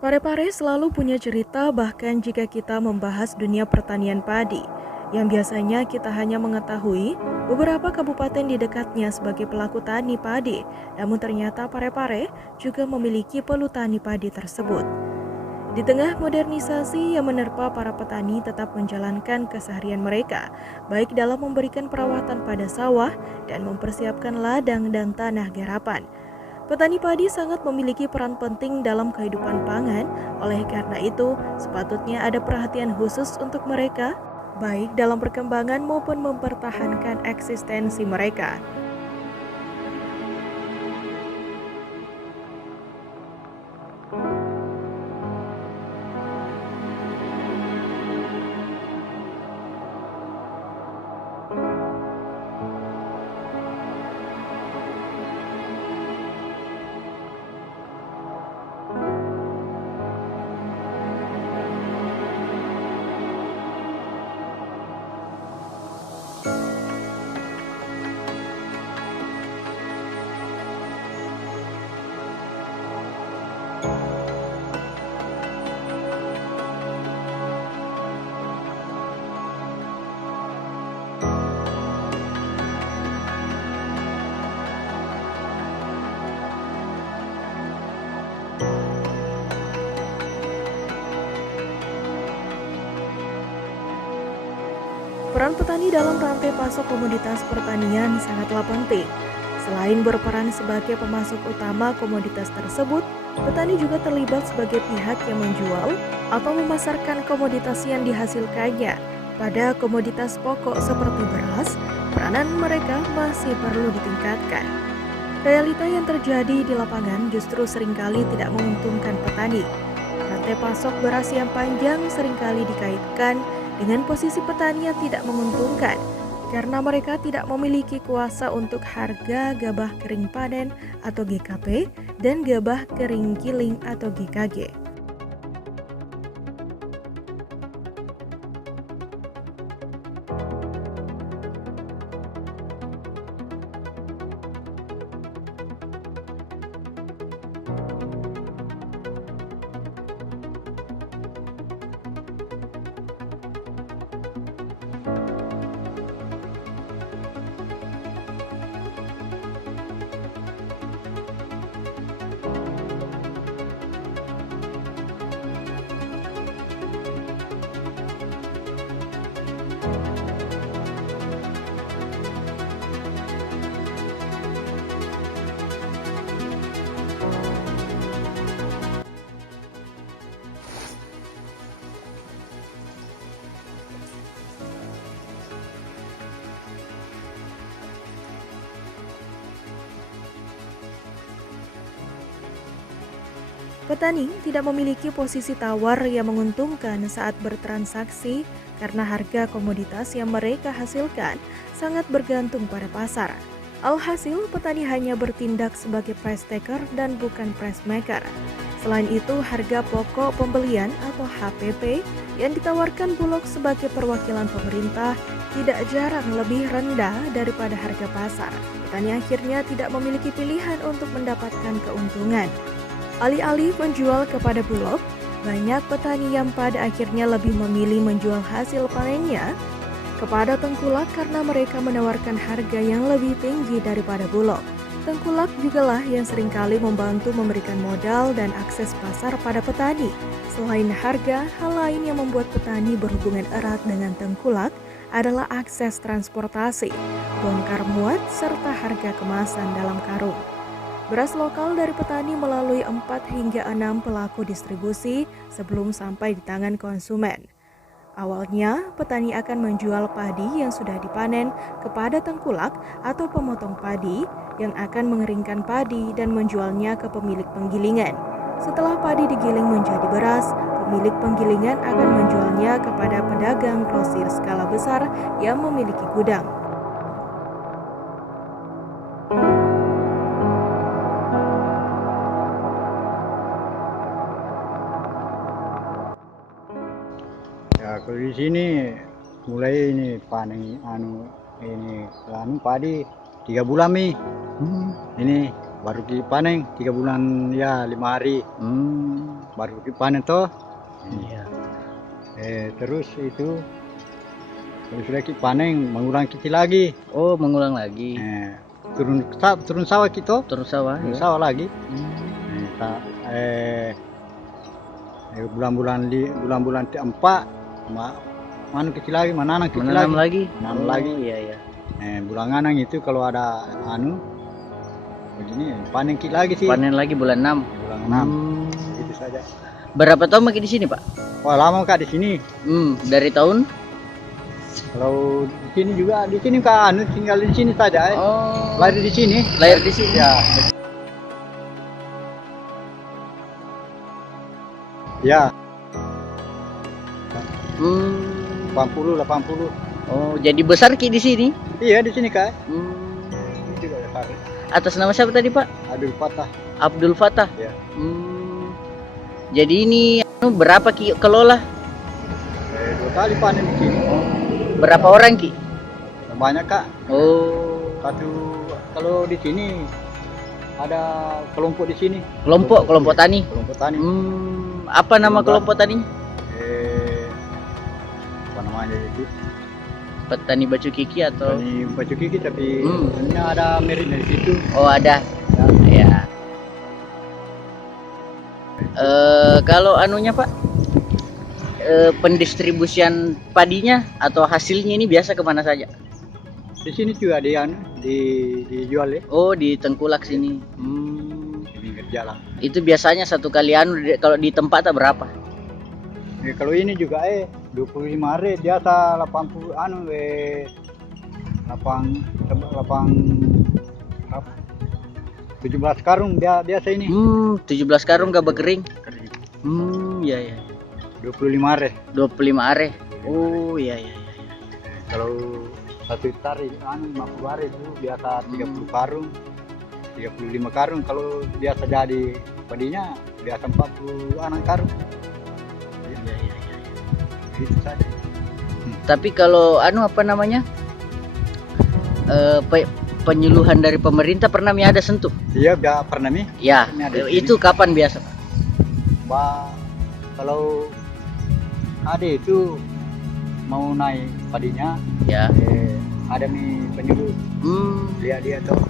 Pare-pare selalu punya cerita bahkan jika kita membahas dunia pertanian padi. Yang biasanya kita hanya mengetahui beberapa kabupaten di dekatnya sebagai pelaku tani padi. Namun ternyata Pare-pare juga memiliki pelutani padi tersebut. Di tengah modernisasi yang menerpa, para petani tetap menjalankan keseharian mereka, baik dalam memberikan perawatan pada sawah dan mempersiapkan ladang dan tanah garapan. Petani padi sangat memiliki peran penting dalam kehidupan pangan, oleh karena itu sepatutnya ada perhatian khusus untuk mereka, baik dalam perkembangan maupun mempertahankan eksistensi mereka. Peran petani dalam rantai pasok komoditas pertanian sangatlah penting. Selain berperan sebagai pemasok utama komoditas tersebut, petani juga terlibat sebagai pihak yang menjual atau memasarkan komoditas yang dihasilkannya. Pada komoditas pokok seperti beras, peranan mereka masih perlu ditingkatkan. Realita yang terjadi di lapangan justru seringkali tidak menguntungkan petani. Rantai pasok beras yang panjang seringkali dikaitkan dengan posisi petani yang tidak menguntungkan karena mereka tidak memiliki kuasa untuk harga gabah kering panen atau GKP dan gabah kering giling atau GKG. Petani tidak memiliki posisi tawar yang menguntungkan saat bertransaksi karena harga komoditas yang mereka hasilkan sangat bergantung pada pasar. Alhasil, petani hanya bertindak sebagai price taker dan bukan price maker. Selain itu, harga pokok pembelian atau HPP yang ditawarkan Bulog sebagai perwakilan pemerintah tidak jarang lebih rendah daripada harga pasar. Petani akhirnya tidak memiliki pilihan untuk mendapatkan keuntungan. Alih-alih menjual kepada Bulog, banyak petani yang pada akhirnya lebih memilih menjual hasil panennya kepada tengkulak karena mereka menawarkan harga yang lebih tinggi daripada Bulog. Tengkulak jugalah yang seringkali membantu memberikan modal dan akses pasar pada petani. Selain harga, hal lain yang membuat petani berhubungan erat dengan tengkulak adalah akses transportasi, bongkar muat, serta harga kemasan dalam karung. Beras lokal dari petani melalui 4 hingga 6 pelaku distribusi sebelum sampai di tangan konsumen. Awalnya, petani akan menjual padi yang sudah dipanen kepada tengkulak atau pemotong padi yang akan mengeringkan padi dan menjualnya ke pemilik penggilingan. Setelah padi digiling menjadi beras, pemilik penggilingan akan menjualnya kepada pedagang grosir skala besar yang memiliki gudang. Ya, kalau di sini mulai ini panen ini padi 3 bulan nih. Ini baru panen 3 bulan ya 5 hari. baru panen toh. Iya. Terus itu kalau sudah kita panen mengulang kecil lagi. Oh, mengulang lagi. Turun sawah kita, Turun sawah turun ya. sawah lagi. Hmm. Bulan-bulan 4 mana kecil lagi, menanam kecil Menanam lagi. Menanam Oh, lagi. Iya, iya. Bulan anang itu kalau ada begini panen kecil lagi sih. Panen lagi bulan 6. Bulan 6 Hmm. itu saja. Berapa tahun makin di sini, Pak? Wah, lama Kak di sini. Dari tahun? Kalau di sini juga, di sini Kak tinggal di sini saja. Oh. Lahir di sini. Lahir di sini. Ya. Ya, Hmm. 80. Oh, jadi besar Ki di sini? Iya, di sini Kak. Hmm. Ini juga besar. Atas nama siapa tadi, Pak? Adul Fatah. Abdul Fatah. Ya. Jadi ini berapa Ki kelola? 2 kali panen di sini. Berapa orang Ki? Banyak Kak. Oh, Kalau di sini ada kelompok di sini. kelompok tani. Kelompok tani. Apa nama kelompok tani? Apa namanya itu? Petani Bacu Kiki atau? Tani baju gigi tapi sebenarnya ada meritnya di situ. Oh, ada. Ya. Kalau anunya Pak, pendistribusian padinya atau hasilnya ini biasa kemana saja? Di sini juga dijual ya. Oh, di Tengkulak sini. Di pinggir jalan. Itu biasanya satu kali kalau di tempat berapa? Kalau ini juga 25 hari biasa 80 17 karung biasa ini. 17 karung gabah kering. Iya ya. 25 hari. 25 are. Oh, iya. Kalau 1 hektar 50 hari itu biasa 30 karung. 35 karung. Kalau biasa jadi padinya biasa 46 karung. Iya. Gitu saja. Tapi kalau apa namanya? Penyuluhan dari pemerintah pernah ada sentuh? Iya, pernah nih. Ya, Ini ada di itu kapan biasa? Kalau ada itu mau naik padinya, Ya. ada nih penyuluh. Lihat tuh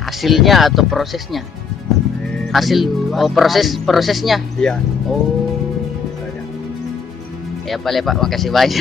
Hasilnya atau prosesnya? Hasil prosesnya. Iya. Oh. Itu saja. Ya, Pak, makasih banyak.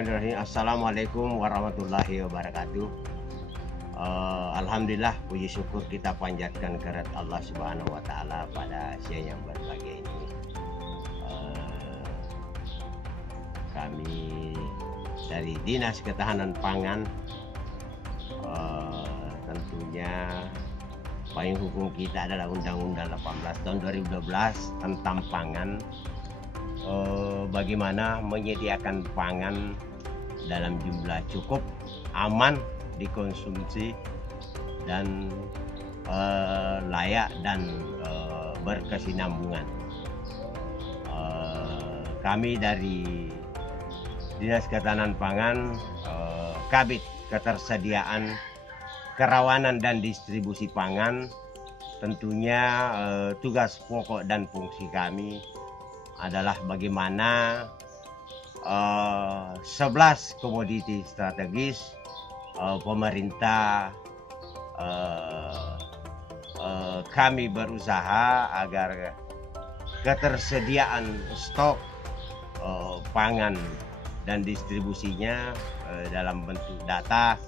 Bismillahirrahmanirrahim. Assalamualaikum warahmatullahi wabarakatuh. Alhamdulillah, puji syukur kita panjatkan kehadirat Allah Subhanahu wa taala pada siang yang berbahagia ini. Kami dari Dinas Ketahanan Pangan, tentunya payung hukum kita adalah Undang-Undang 18 tahun 2012 tentang pangan. Bagaimana menyediakan pangan dalam jumlah cukup, aman dikonsumsi, dan layak dan berkesinambungan. Kami dari Dinas Ketahanan Pangan, Kabid Ketersediaan, Kerawanan dan Distribusi Pangan, tentunya tugas pokok dan fungsi kami adalah bagaimana 11 komoditi strategis pemerintah, kami berusaha agar ketersediaan stok pangan dan distribusinya dalam bentuk data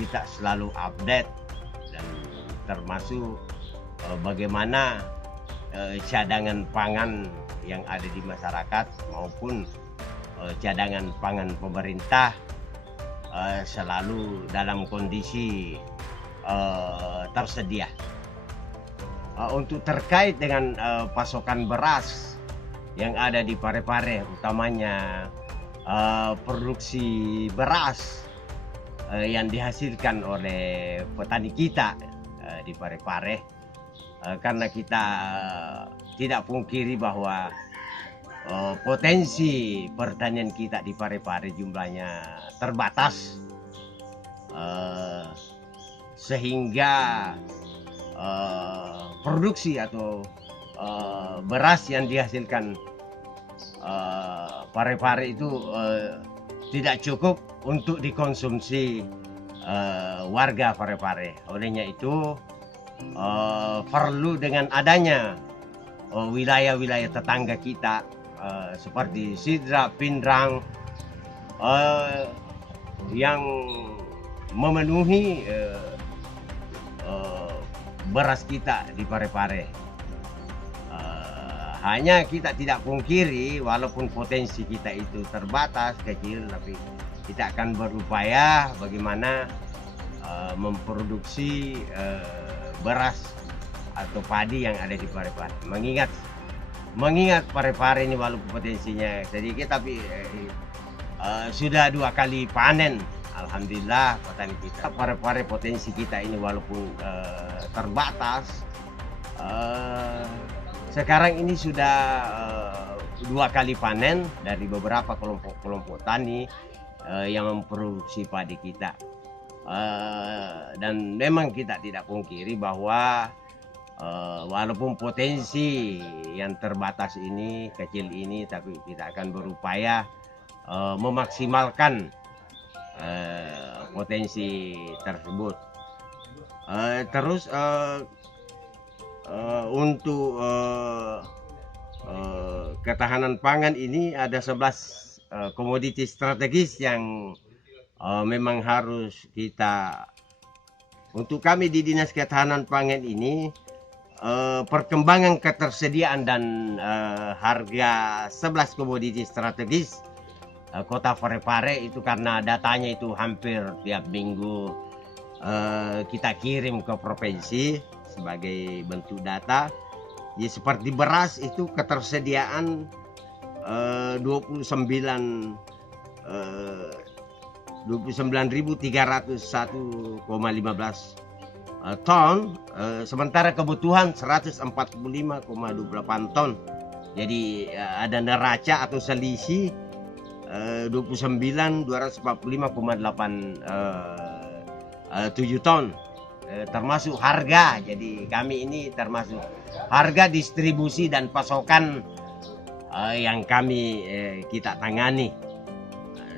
kita selalu update, dan termasuk bagaimana cadangan pangan yang ada di masyarakat maupun cadangan pangan pemerintah selalu dalam kondisi tersedia. Untuk terkait dengan pasokan beras yang ada di Parepare, utamanya produksi beras yang dihasilkan oleh petani kita di Parepare, karena kita tidak pungkiri bahwa potensi pertanian kita di Parepare jumlahnya terbatas, sehingga produksi atau beras yang dihasilkan Parepare itu tidak cukup untuk dikonsumsi warga Parepare. Olehnya itu perlu dengan adanya wilayah-wilayah tetangga kita seperti Sidra, Pindrang yang memenuhi beras kita di Parepare. Hanya kita tidak pungkiri, walaupun potensi kita itu terbatas, kecil, tapi kita akan berupaya bagaimana memproduksi beras atau padi yang ada di Parepare. Mengingat Parepare ini walaupun potensinya sedikit, tapi sudah 2 kali panen. Alhamdulillah petani kita. Parepare potensi kita ini walaupun terbatas, sekarang ini sudah 2 kali panen dari beberapa kelompok tani yang memproduksi padi kita. Dan memang kita tidak pungkiri bahwa walaupun potensi yang terbatas ini, kecil ini, tapi kita akan berupaya memaksimalkan potensi tersebut. Terus untuk ketahanan pangan ini ada 11 komoditi strategis yang memang harus kita, untuk kami di Dinas Ketahanan Pangan ini, perkembangan ketersediaan dan harga 11 komoditi strategis Kota Parepare itu, karena datanya itu hampir tiap minggu kita kirim ke provinsi sebagai bentuk data. Ya, seperti beras itu ketersediaan 29.301,15 ton, sementara kebutuhan 145,28 ton. Jadi ada neraca atau selisih 29.245,87 ton, termasuk harga. Jadi kami ini termasuk harga distribusi dan pasokan yang kami kita tangani.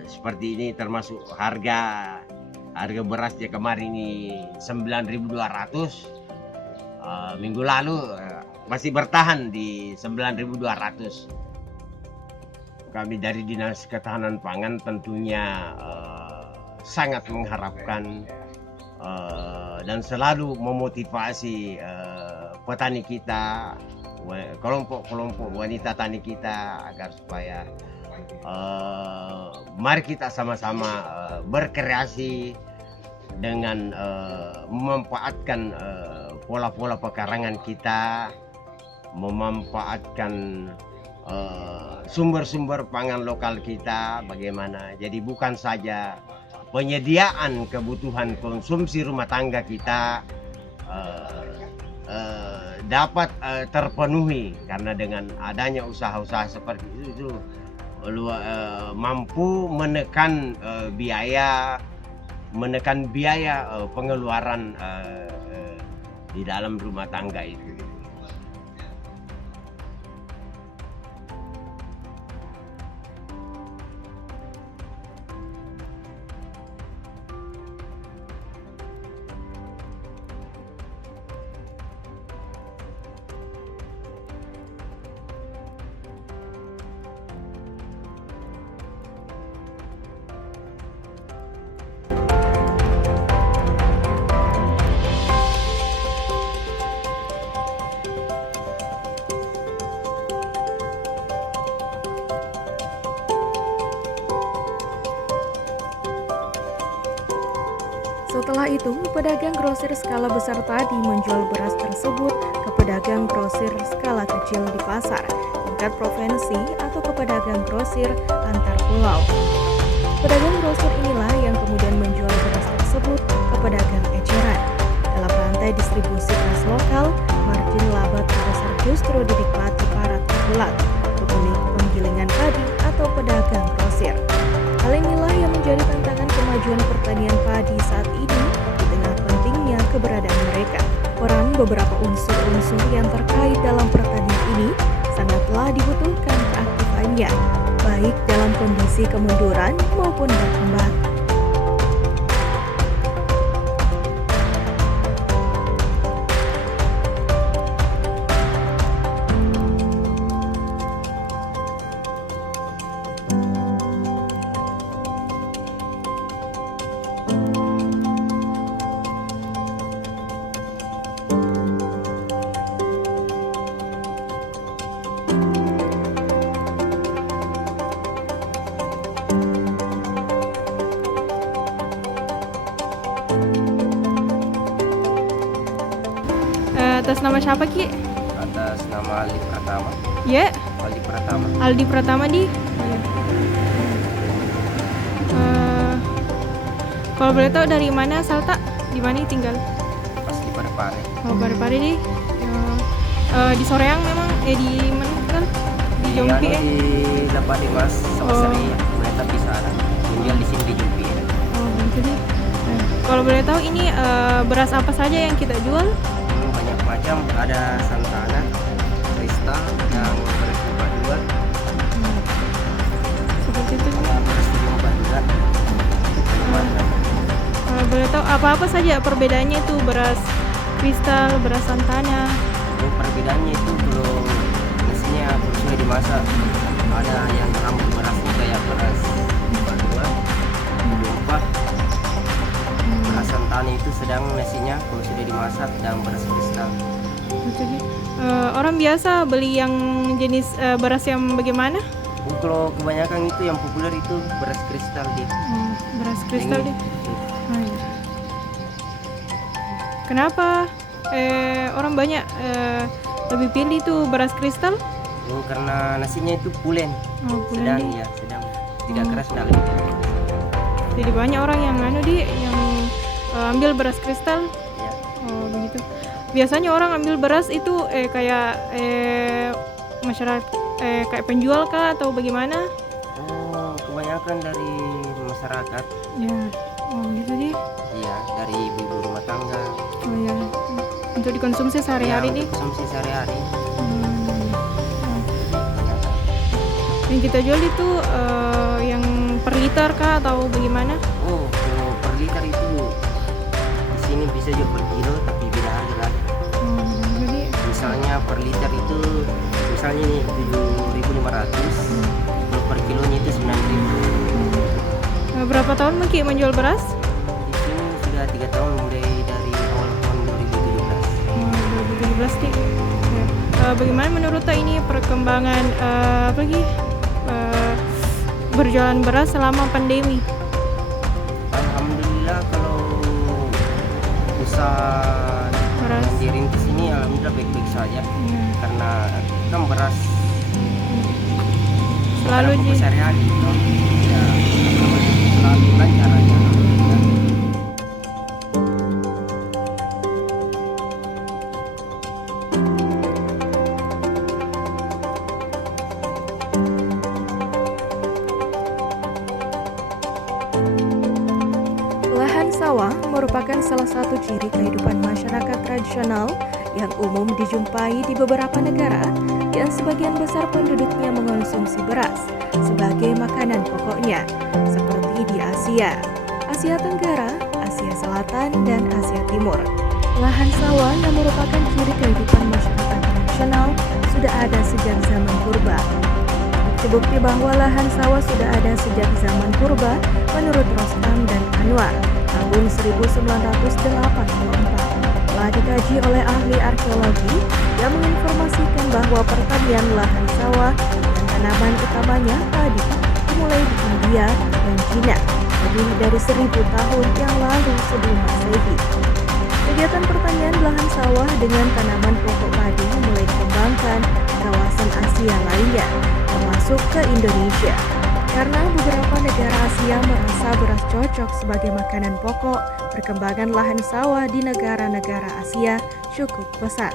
Seperti ini termasuk harga berasnya kemarin ini 9.200, minggu lalu masih bertahan di 9.200. kami dari Dinas Ketahanan Pangan tentunya sangat mengharapkan dan selalu memotivasi petani kita, kelompok-kelompok wanita tani kita agar supaya mari kita sama-sama berkreasi dengan memanfaatkan pola-pola pekarangan kita, memanfaatkan sumber-sumber pangan lokal kita bagaimana. Jadi bukan saja penyediaan kebutuhan konsumsi rumah tangga kita dapat terpenuhi, karena dengan adanya usaha-usaha seperti itu mampu menekan biaya pengeluaran di dalam rumah tangga itu. Setelah itu, pedagang grosir skala besar tadi menjual beras tersebut ke pedagang grosir skala kecil di pasar, tingkat provinsi atau ke pedagang grosir antar pulau. Pedagang grosir inilah yang kemudian menjual beras tersebut ke pedagang eceran. Dalam rantai distribusi beras lokal, margin laba terbesar justru dinikmati para tengkulak, pemilik penggilingan padi atau pedagang grosir. Hal inilah yang menjadi tantangan kemajuan pertanian padi saat ini di tengah pentingnya keberadaan mereka. Peran beberapa unsur-unsur yang terkait dalam pertanian ini sangatlah dibutuhkan keaktifannya, baik dalam kondisi kemunduran maupun berkembang. Atas nama siapa, Ki? Atas nama Aldi Pratama. Ya, Aldi Pratama. Aldi Pratama di. Kalau boleh tahu dari mana asal tak? Di mana tinggal? Pas di Parepare. Oh, Parepare di. Di Soreang memang di mana kan? Di Jompi ya. Di Lapadi Mas sama Oh. Seri. Mereka di sana. Tinggal di sini di Jompi. Oh, begitu di. Kalau boleh tahu ini beras apa saja yang kita jual? Banyak macam, ada Santana, Kristal, yang beras 42, Seperti itu. ada beras 74 juga. Macam. Kalau boleh tahu apa-apa saja perbedaannya itu beras kristal, beras santana. Ini perbedaannya itu kalau nasinya sudah dimasak, ada yang rambut berasnya kayak beras 42, 24. Beras santana itu sedang nasinya kalau sudah dimasak, dan beras kristal. Jadi orang biasa beli yang jenis beras yang bagaimana? Kalau kebanyakan itu yang populer itu beras kristal dia. Beras kristal Ini. deh. Oh, iya. Kenapa orang banyak lebih pilih itu beras kristal? Oh, karena nasinya itu pulen, Oh, sedang bulan deh. ya, sedang tidak Hmm. keras dan lembut. Jadi banyak orang yang yang ambil beras kristal. Ya. Oh, begitu. Biasanya orang ambil beras itu kayak masyarakat kayak penjual kah atau bagaimana? Oh, kebanyakan dari masyarakat, Ya. Oh, gitu deh. iya, dari ibu-ibu rumah tangga. Oh ya. Untuk dikonsumsi sehari-hari Ya, nih. untuk konsumsi sehari-hari. Yang kita jual itu yang per liter kah atau bagaimana? Oh, kalau per liter itu di sini bisa juga per kilo, tapi beda harga lagi. Jadi Misalnya per liter itu, misalnya ini 7.500, kalau per kilonya itu 9.000. Berapa tahun Maki menjual beras? Itu sudah 3 tahun, mulai dari awal tahun 2017. 2017 Ki. Ya. Bagaimana menurut Ta ini perkembangan berjualan beras selama pandemi? Alhamdulillah kalau usaha Beras. yang dirintis ini alhamdulillah baik-baik saja. Karena kan beras Selalu pokok Ji. sehari-hari gitu. Ya, selalu lancar aja alhamdulillah. Lahan sawah merupakan salah satu ciri kehidupan masyarakat tradisional yang umum dijumpai di beberapa negara yang sebagian besar penduduknya mengonsumsi beras sebagai makanan pokoknya, seperti di Asia, Asia Tenggara, Asia Selatan, dan Asia Timur. Lahan sawah yang merupakan ciri kehidupan masyarakat tradisional sudah ada sejak zaman purba. Bukti-bukti bahwa lahan sawah sudah ada sejak zaman purba menurut Rostam dan Anwar tahun 1984 telah dikaji oleh ahli arkeologi yang menginformasikan bahwa pertanian lahan sawah dan tanaman utamanya padi dimulai di India dan Cina lebih dari 1000 tahun yang lalu sebelum Masehi. Kegiatan pertanian lahan sawah dengan tanaman pokok padi mulai dikembangkan di kawasan Asia lainnya, termasuk ke Indonesia. Karena beberapa negara Asia merasa beras cocok sebagai makanan pokok, perkembangan lahan sawah di negara-negara Asia cukup pesat.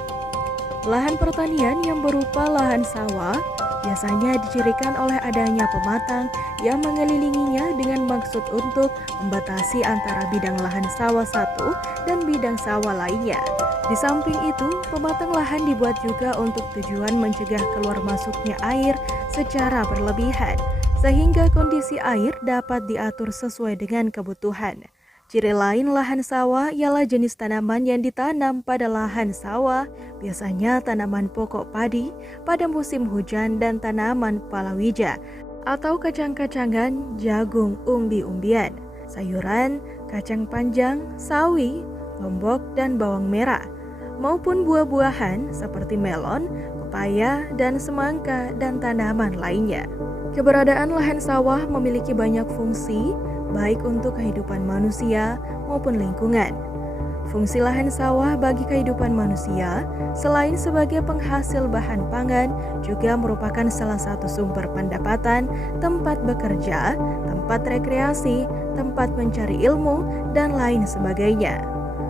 Lahan pertanian yang berupa lahan sawah biasanya dicirikan oleh adanya pematang yang mengelilinginya dengan maksud untuk membatasi antara bidang lahan sawah satu dan bidang sawah lainnya. Di samping itu, pematang lahan dibuat juga untuk tujuan mencegah keluar masuknya air secara berlebihan, sehingga kondisi air dapat diatur sesuai dengan kebutuhan. Ciri lain lahan sawah ialah jenis tanaman yang ditanam pada lahan sawah, biasanya tanaman pokok padi pada musim hujan dan tanaman palawija atau kacang-kacangan, jagung, umbi-umbian, sayuran, kacang panjang, sawi, lombok, dan bawang merah, maupun buah-buahan seperti melon, pepaya, dan semangka, dan tanaman lainnya. Keberadaan lahan sawah memiliki banyak fungsi, baik untuk kehidupan manusia maupun lingkungan. Fungsi lahan sawah bagi kehidupan manusia, selain sebagai penghasil bahan pangan, juga merupakan salah satu sumber pendapatan, tempat bekerja, tempat rekreasi, tempat mencari ilmu, dan lain sebagainya.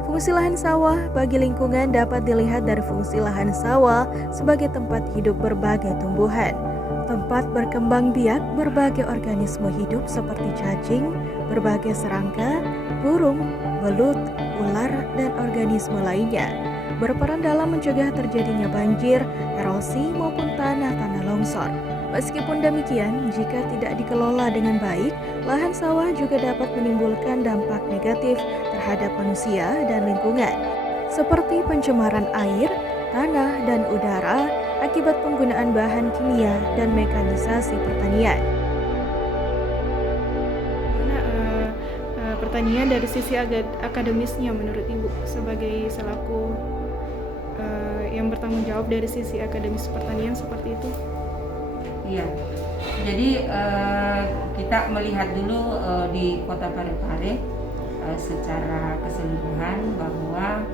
Fungsi lahan sawah bagi lingkungan dapat dilihat dari fungsi lahan sawah sebagai tempat hidup berbagai tumbuhan, tempat berkembang biak berbagai organisme hidup seperti cacing, berbagai serangga, burung, belut, ular, dan organisme lainnya, berperan dalam mencegah terjadinya banjir, erosi, maupun tanah-tanah longsor. Meskipun demikian, jika tidak dikelola dengan baik, lahan sawah juga dapat menimbulkan dampak negatif terhadap manusia dan lingkungan, seperti pencemaran air, tanah, dan udara akibat penggunaan bahan kimia dan mekanisasi pertanian. Pertanian dari sisi akademisnya menurut Ibu sebagai selaku yang bertanggung jawab dari sisi akademis pertanian seperti itu? Iya, jadi kita melihat dulu di Kota Parepare secara keseluruhan bahwa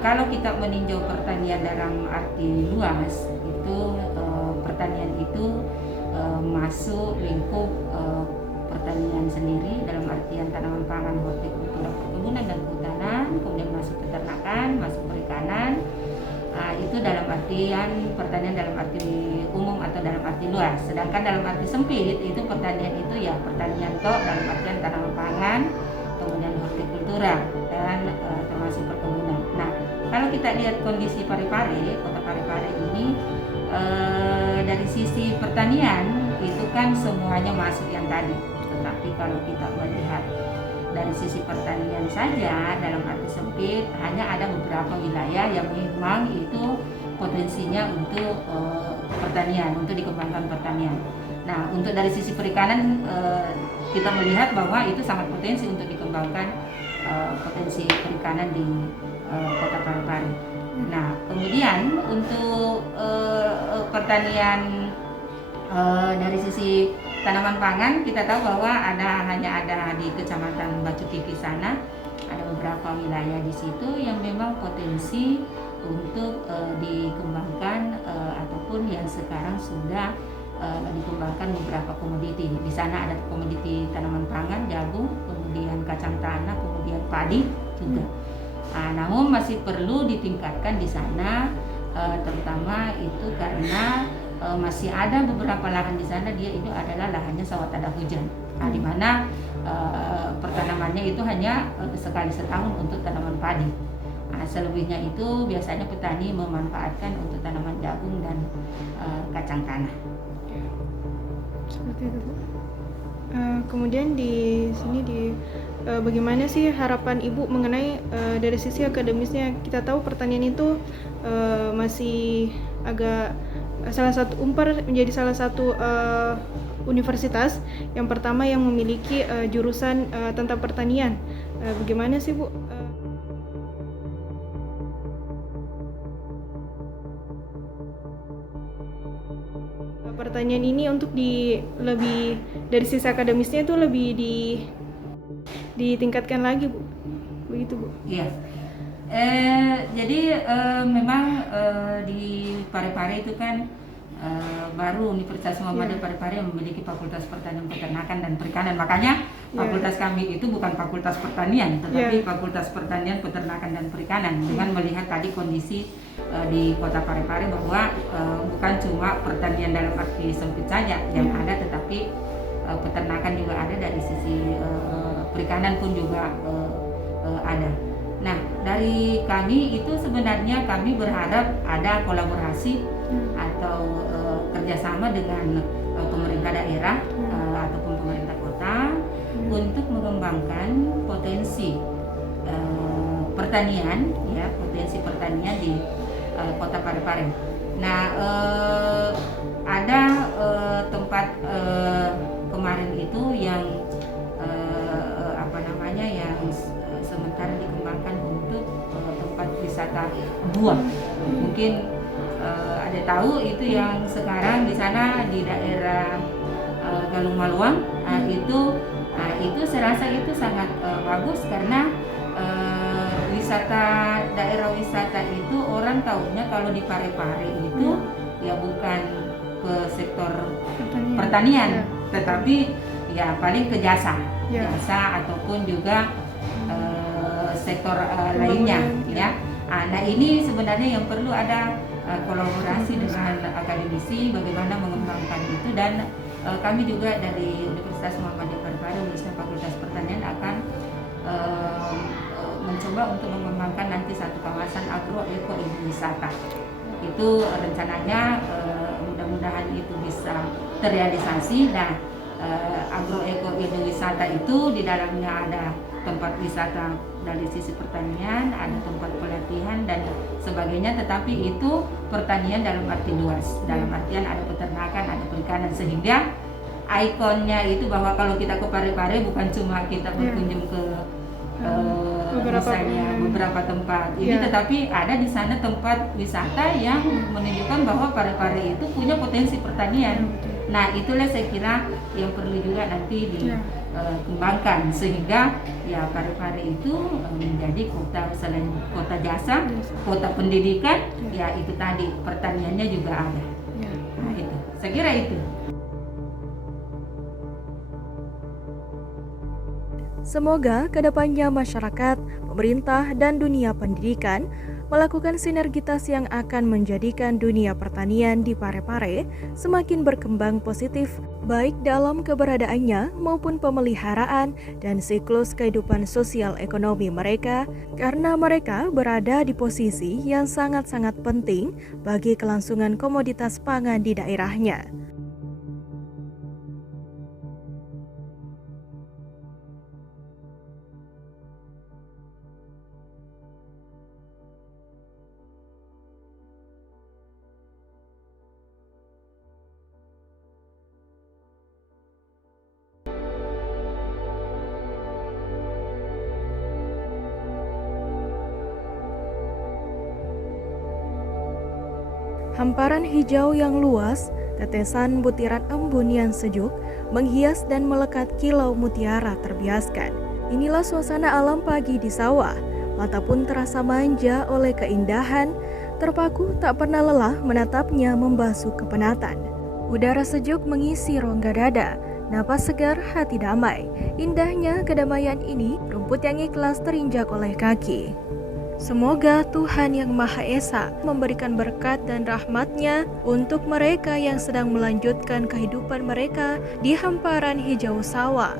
kalau kita meninjau pertanian dalam arti luas, itu pertanian itu masuk lingkup pertanian sendiri dalam artian tanaman pangan, hortikultura, perkebunan dan kehutanan, kemudian masuk peternakan, masuk perikanan. Itu dalam artian pertanian dalam arti umum atau dalam arti luas. Sedangkan dalam arti sempit itu pertanian itu ya pertanian dalam artian tanaman pangan, kemudian hortikultura dan termasuk perkebunan. Nah, kalau kita lihat kondisi Parepare, Kota Parepare ini dari sisi pertanian itu kan semuanya masuk yang tadi. Tetapi kalau kita melihat dari sisi pertanian saja dalam arti sempit, hanya ada beberapa wilayah yang memang itu potensinya untuk pertanian, untuk dikembangkan pertanian. Nah, untuk dari sisi perikanan kita melihat bahwa itu sangat potensi untuk dikembangkan, potensi perikanan di Kota Parepare. Nah, kemudian untuk pertanian dari sisi tanaman pangan, kita tahu bahwa hanya ada di Kecamatan Batu Kiki sana, ada beberapa wilayah di situ yang memang potensi untuk dikembangkan ataupun yang sekarang sudah dikembangkan beberapa komoditi. Di sana ada komoditi tanaman pangan, jagung, kemudian kacang tanah, kemudian padi juga. Namun masih perlu ditingkatkan di sana, terutama itu karena masih ada beberapa lahan di sana itu adalah lahannya sawah tada hujan, di mana pertanamannya itu hanya sekali setahun untuk tanaman padi. Selebihnya itu biasanya petani memanfaatkan untuk tanaman jagung dan kacang tanah. Seperti itu, Bu. Kemudian di sini bagaimana sih harapan Ibu mengenai dari sisi akademisnya? Kita tahu pertanian itu masih agak salah satu Unpar menjadi salah satu universitas yang pertama yang memiliki jurusan tentang pertanian. Bagaimana sih, Bu? Pertanian ini untuk lebih dari sisi akademisnya itu lebih ditingkatkan lagi, Bu. Begitu, Bu. Iya. Jadi memang di Parepare itu kan baru Universitas Muhammadiyah Parepare memiliki Fakultas Pertanian, Peternakan dan Perikanan. Makanya fakultas kami itu bukan Fakultas Pertanian, tetapi Fakultas Pertanian, Peternakan dan Perikanan. Dengan melihat tadi kondisi di Kota Parepare bahwa bukan cuma pertanian dalam arti sempit saja yang ada, tetapi peternakan juga ada, dari sisi perikanan pun juga ada. Nah, dari kami itu sebenarnya kami berharap ada kolaborasi atau kerjasama dengan pemerintah daerah ataupun pemerintah kota untuk mengembangkan potensi pertanian, ya, potensi pertanian di Kota Parepare. Nah, ada tempat kemarin itu yang yang sementara dikembangkan untuk tempat wisata buah. Mungkin ada tahu itu yang sekarang di sana di daerah Galung Maluang, itu saya rasa itu sangat bagus karena daerah wisata itu orang tahunya kalau di Parepare itu ya bukan ke sektor pertanian, tetapi ya paling ke jasa ataupun juga sektor lainnya, ya. Nah, ini sebenarnya yang perlu ada kolaborasi dengan akademisi bagaimana mengembangkan itu, dan kami juga dari Universitas Muhammadiyah Parepare, khususnya Fakultas Pertanian akan mencoba untuk mengembangkan nanti satu kawasan agro-eko wisata. Itu rencananya mudah-mudahan itu bisa terrealisasi. Nah, agro-eko wisata itu di dalamnya ada tempat wisata dari sisi pertanian, ada tempat pelatihan dan sebagainya, tetapi itu pertanian dalam arti luas, dalam artian ada peternakan, ada perikanan, sehingga ikonnya itu bahwa kalau kita ke Parepare bukan cuma kita berkunjung ke beberapa tempat ini, tetapi ada di sana tempat wisata yang menunjukkan bahwa Parepare itu punya potensi pertanian. Nah, itulah saya kira yang perlu juga nanti dikembangkan sehingga ya Parepare itu menjadi kota selain kota jasa, kota pendidikan, ya itu tadi pertaniannya juga ada. Nah, itu saya kira itu. Semoga kedepannya masyarakat, pemerintah, dan dunia pendidikan melakukan sinergitas yang akan menjadikan dunia pertanian di Parepare semakin berkembang positif, baik dalam keberadaannya maupun pemeliharaan dan siklus kehidupan sosial ekonomi mereka, karena mereka berada di posisi yang sangat-sangat penting bagi kelangsungan komoditas pangan di daerahnya. Hamparan hijau yang luas, tetesan butiran embun yang sejuk, menghias dan melekat kilau mutiara terbiaskan. Inilah suasana alam pagi di sawah. Mata pun terasa manja oleh keindahan, terpaku tak pernah lelah menatapnya membasuh kepenatan. Udara sejuk mengisi rongga dada, napas segar hati damai. Indahnya kedamaian ini, rumput yang ikhlas terinjak oleh kaki. Semoga Tuhan Yang Maha Esa memberikan berkat dan rahmat-Nya untuk mereka yang sedang melanjutkan kehidupan mereka di hamparan hijau sawah.